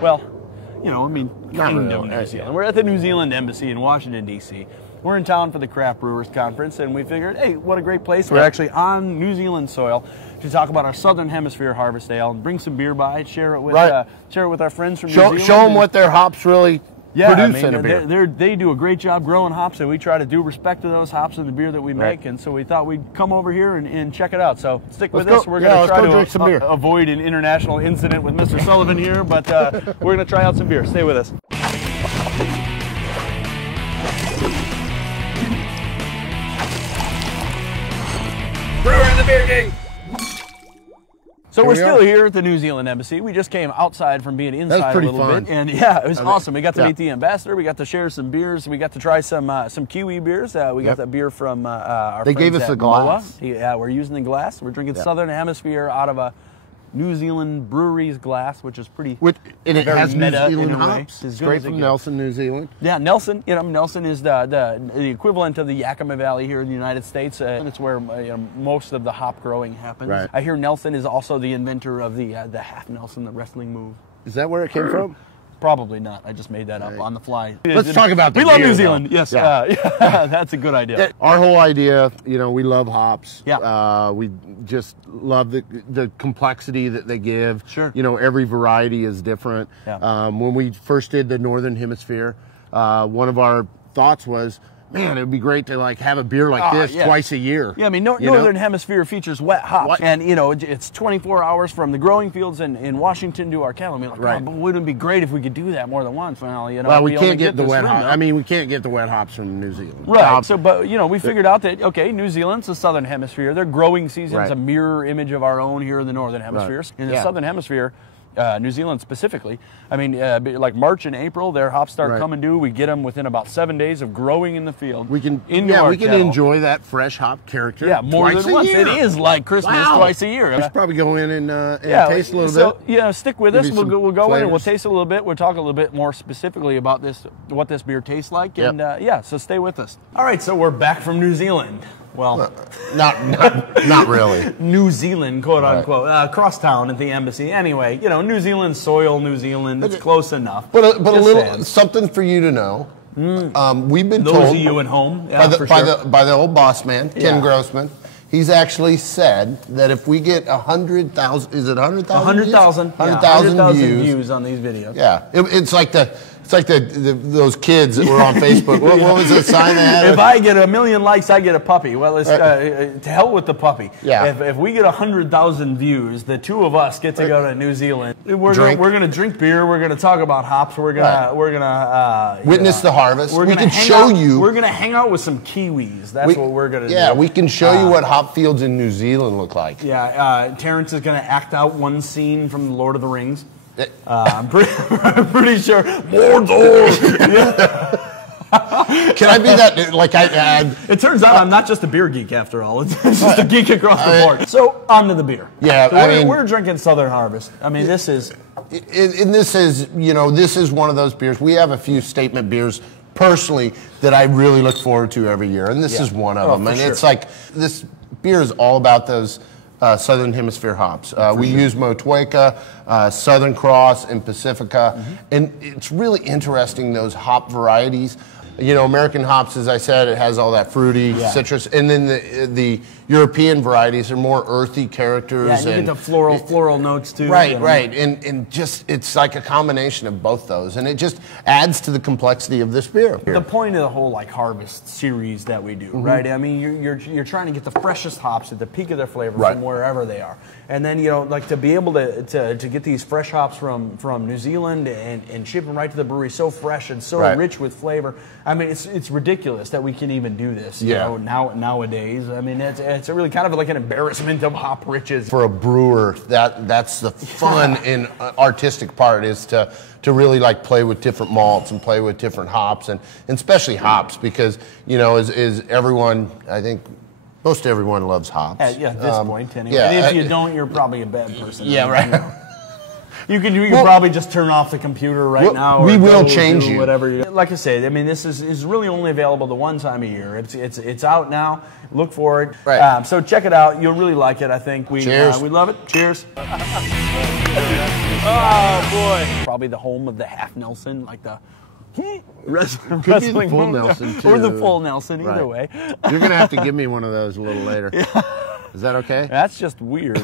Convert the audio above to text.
Well, you know, I mean, Not kind really. of New Zealand. We're at the New Zealand Embassy in Washington, D.C. We're in town for the Craft Brewers Conference, and we figured, hey, what a great place. We're actually on New Zealand soil to talk about our Southern Hemisphere Harvest Ale and bring some beer by, share it with our friends from New Zealand. Show them what their hops really produce in a beer. They do a great job growing hops, and we try to do respect to those hops in the beer that we make. And so we thought we'd come over here and check it out. So stick with us. We're going to try to avoid an international incident with Mr. Sullivan here, but we're going to try out some beer. Stay with us. Brewer in the Beer Geek. So we're still here at the New Zealand Embassy. We just came outside from being inside a little bit, and yeah, it was awesome. We got to meet the ambassador. We got to share some beers. We got to try some Kiwi beers. We got that beer from our friends. They gave us the glass. Yeah, we're using the glass. We're drinking Southern Hemisphere out of a New Zealand brewery's glass, which is pretty. And it has New Zealand hops. Straight from Nelson, New Zealand. Yeah, Nelson. You know, Nelson is the equivalent of the Yakima Valley here in the United States. And it's where most of the hop growing happens. Right. I hear Nelson is also the inventor of the half Nelson, the wrestling move. Is that where it came from? Probably not. I just made that up on the fly. Let's talk about the beer. We love New Zealand. Yes. Yeah. That's a good idea. Our whole idea, you know, we love hops. Yeah. We just love the complexity that they give. Sure. You know, every variety is different. Yeah. When we first did the Northern Hemisphere, one of our thoughts was, man, it would be great to like have a beer like this twice a year. Yeah, I mean, Northern Hemisphere features wet hops, and you know it's 24 hours from the growing fields in Washington to our kettle. I mean, like, but wouldn't it be great if we could do that more than once? Well, you know, we can't get the wet hops. I mean, we can't get the wet hops from New Zealand. Right. So, but you know, we figured out that New Zealand's the Southern Hemisphere. Their growing season's a mirror image of our own here in the Northern Hemisphere. In the Southern Hemisphere. New Zealand specifically, I mean, like March and April, their hops start coming due. We get them within about 7 days of growing in the field. We can enjoy that fresh hop character. Yeah, more than once. It is like Christmas twice a year. Let's probably go in and taste a little bit. Yeah, stick with us. We'll go in and we'll taste a little bit. We'll talk a little bit more specifically about what this beer tastes like, and so stay with us. All right, so we're back from New Zealand. Well, not really. New Zealand, quote unquote, crosstown at the embassy. Anyway, you know, New Zealand soil, New Zealand. It's close enough. But a little something for you to know. We've been told, those of you at home, by the old boss man, Ken Grossman. He's actually said that if we get 100,000, is it 100,000? 100,000 views on these videos. Yeah, it's like those kids that were on Facebook. What was the sign they had? If I get 1 million likes, I get a puppy. Well, it's to hell with the puppy. Yeah. If we get 100,000 views, the two of us get to go to New Zealand. We're going to drink beer. We're going to talk about hops. We're going to witness the harvest. We're going to show you. We're going to hang out with some Kiwis. That's what we're going to do. Yeah, we can show you what hop fields in New Zealand look like. Yeah. Terence is going to act out one scene from The Lord of the Rings. I'm pretty sure more doors. Can I be that? Like it turns out I'm not just a beer geek after all. It's just a geek across the board. So on to the beer. Yeah, so we're drinking Southern Harvest. I mean, this is one of those beers. We have a few statement beers personally that I really look forward to every year, and this is one of them. And it's like this beer is all about those Southern Hemisphere hops. We use Motueka, Southern Cross, and Pacifica. And it's really interesting, those hop varieties. You know, American hops, as I said, it has all that fruity citrus. And then the European varieties are more earthy characters. Yeah, and you get the floral notes too. Right, right. And just, it's like a combination of both those. And it just adds to the complexity of this beer. The point of the whole like harvest series that we do, right? I mean, you're trying to get the freshest hops at the peak of their flavor from wherever they are. And then, you know, like to be able to get these fresh hops from New Zealand and ship them right to the brewery so fresh and so rich with flavor. I mean, it's ridiculous that we can even do this, you know, nowadays. I mean, it's a really kind of like an embarrassment of hop riches. For a brewer, that's the fun and artistic part is to really like play with different malts and play with different hops and especially hops because, you know, is everyone, I think, most everyone loves hops. At this point, anyway. Yeah, if you don't, you're probably a bad person. Yeah, right. You can probably just turn off the computer right now. We will change you. Whatever. Like I say, I mean, this is really only available the one time a year. It's out now. Look for it. Right. So check it out. You'll really like it. I think we Cheers. We love it. Cheers. Oh boy! Probably the home of the half Nelson, like the wrestling be the full Nelson too, or the full Nelson. Either way, you're gonna have to give me one of those a little later. Is that okay? That's just weird.